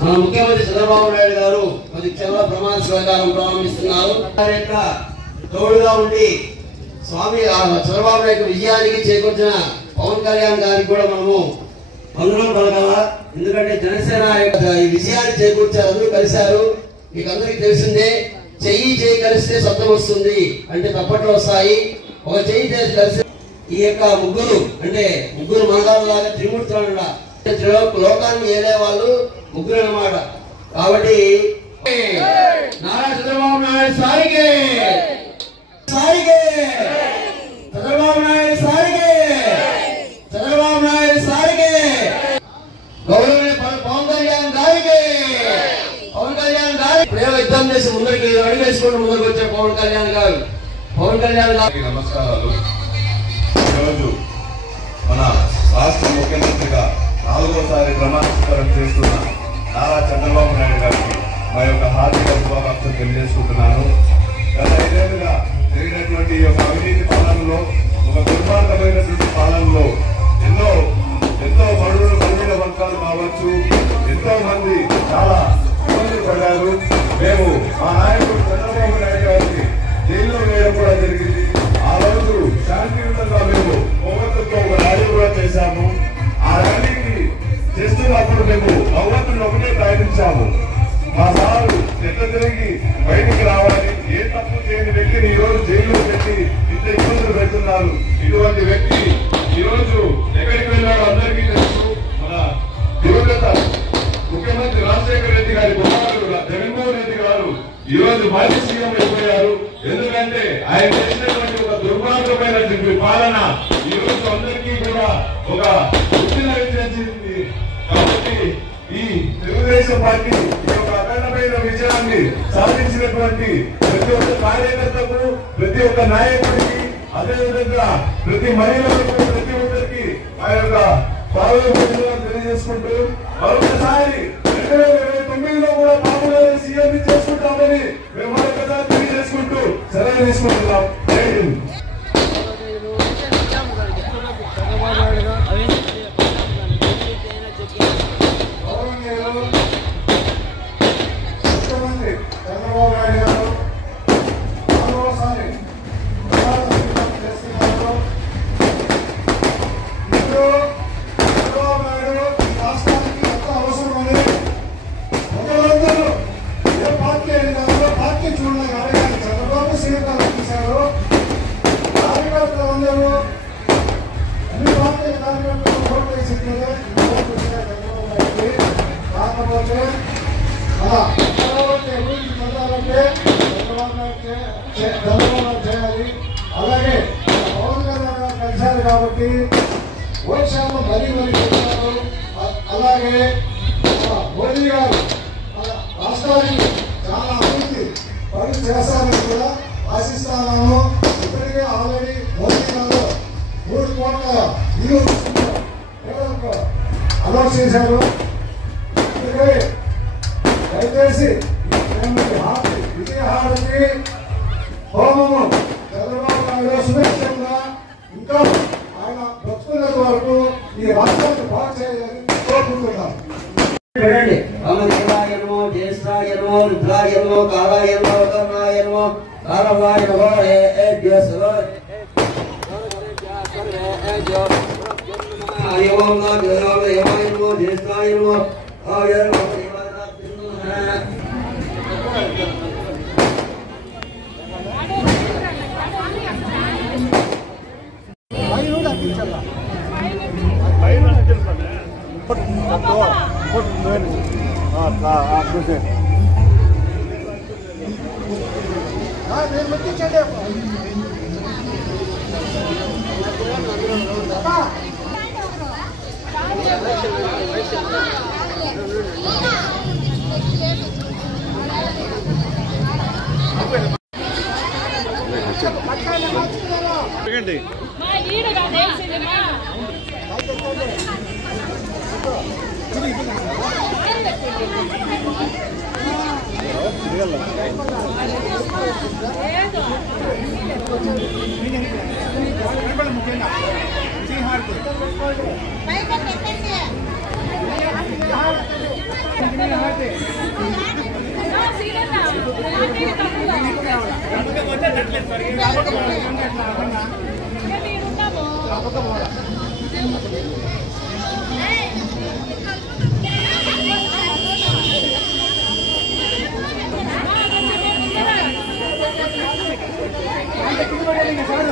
మన ముఖ్యమంత్రి చంద్రబాబు నాయుడు గారు కొద్ది క్షణంలో ప్రమాణ స్వీకారం ప్రారంభిస్తున్నారు. తోడుగా ఉండి స్వామి చంద్రబాబు నాయుడు విజయానికి చేకూర్చిన పవన్ కళ్యాణ్ గారికి కూడా మనము వందనం పలకాలా. ఎందుకంటే జనసేన ఈ విజయాన్ని చేకూర్చారు, అందరూ కలిశారు. మీకు అందరికీ తెలిసిందే, చెయ్యి కలిస్తే శబ్దం వస్తుంది అంటే తప్పట్లు వస్తాయి. ఒక చెయ్యి కలిసి ఈ యొక్క ముగ్గురు మండలాలాగా త్రిమూర్తులు లోకాన్ని ఏలే వాళ్ళు ముగ్గురు అన్నమాట. కాబట్టి నారా చంద్రబాబు నాయుడు సారిగే, చంద్రబాబు నాయుడు సారిగే, చంద్రబాబు నాయుడు సారిగే, గౌరవనీయ పవన్ కళ్యాణ్ గారికి, పవన్ కళ్యాణ్ గారి ప్రేమ యుద్ధం చేసి ముందరికి అడుగేసుకుంటూ ముందుకు వచ్చే పవన్ కళ్యాణ్ గారు నమస్కారాలు. ఈరోజు మన రాష్ట్ర ముఖ్యమంత్రిగా 4వసారి ప్రమాణ స్వీకారం చేస్తున్న నారా చంద్రబాబు నాయుడు గారికి మా యొక్క హార్దిక శుభాకాంక్షలు తెలియజేసుకుంటున్నాను. గత 5 ఏళ్లుగా జరిగినటువంటి ఈ యొక్క అవినీతి పాలనలో, ఒక దుర్మార్గమైనటువంటి పాలనలో ఎంతో బడుగిన వర్గాలు కావచ్చు, ఎంతో మంది చాలా ఇబ్బందులు పడ్డారు. మేము మా నాయకుడు చంద్రబాబు నాయుడు గారిని జైల్లో వేయడం కూడా జరిగింది. ఆ రోజు శాంతియుతంగా మేము భగవంతుడితో ఒక ర్యాలీ కూడా చేశాము. ఆ ర్యాలీకి చేస్తున్నప్పుడు మేము భగవంతుడిని ఒకటే ప్రయత్నించాము, మా సారు ఎట్లా తిరిగి బయటికి రావాలి, ఏ తప్పు చేయని వ్యక్తిని ఈ రోజు జైల్లో పెట్టి ఇంత ఇబ్బందులు పెడుతున్నారు. ఇటువంటి వ్యక్తి ఈ రోజు ఎక్కడికి వెళ్ళాడో అందరికీ తెలుసు. మన దివంగత ముఖ్యమంత్రి రాజశేఖర రెడ్డి గారి కుమారుడు జగన్మోహన్ రెడ్డి గారు ఈ రోజు మాజీ సీఎం అయిపోయారు. ఎందుకంటే ఆయన చేసినటువంటి ఒక దుర్మార్గమైనటువంటి పాలన ఈ రోజు అందరికీ కూడా ఒక గుర్తిన చేసింది. కాబట్టి ఈ తెలుగుదేశం పార్టీ ఈ యొక్క అఖండమైన విజయాన్ని సాధించినటువంటి ప్రతి ఒక్క కార్యకర్తకు, ప్రతి ఒక్క నాయకుడికి, అదేవిధంగా ప్రతి మహిళలకు, ప్రతి ఒక్కరికి ఆ యొక్క పాల్గొని తెలియజేసుకుంటూ మరొకసారి 2029లో కూడా బాబు గారి సీఎం చేసుకుంటామని మేము మరొకసారి తెలియజేసుకుంటూ సెలవు తీసుకుంటున్నాం. జై హింద్. ముఖ్యమంత్రి చంద్రబాబు నాయుడు గారు 4వసారి చేస్తున్నారు. ఇప్పుడు చంద్రబాబు నాయుడు రాష్ట్రానికి ఎంత అవసరమని ఒకరందరూ ఏ పార్టీ అయినా పార్టీ చూడలే కానీ చంద్రబాబు సీఎం తీశారు. కార్యకర్తలందరూ అన్ని పార్టీల కార్యకర్తలు ఓట్లు వేసిందే చంద్రబాబు నాయుడికి. కాకపోతే అభివృద్ధి చెందాలంటే చంద్రబాబు నాయుడు చేయాలి. అలాగే పవన్ కళ్యాణ్ గారు కలిశారు కాబట్టి ఓట్ శాతం మరీ పెంచారు. అలాగే మోదీ గారు రాష్ట్రానికి చాలా అభివృద్ధి పనులు చేస్తారని కూడా ఆశిస్తున్నాము. ఇప్పటికే ఆల్రెడీ మోదీ గారు 3 కోట్ల ఇల్లు పేదలకు అనౌన్స్ చేశారు. దయచేసి విజయహారతి హోమము చంద్రబాబు నాయుడు సురక్షితంగా ఇంకా ఆయన బ్రతుకున్నంత వరకు ఈ రాష్ట్రాన్ని బాగు చేయాలని కోరుకుంటున్నాను. అమదేవాయనమో, జ్యేష్ఠాయనమో, రుద్రాయనమో, కాలాయనమో, కర్ణాయనమో, కారవాయనమో, జ్యేష్ఠాయనమో ముఖ్యంగా సార్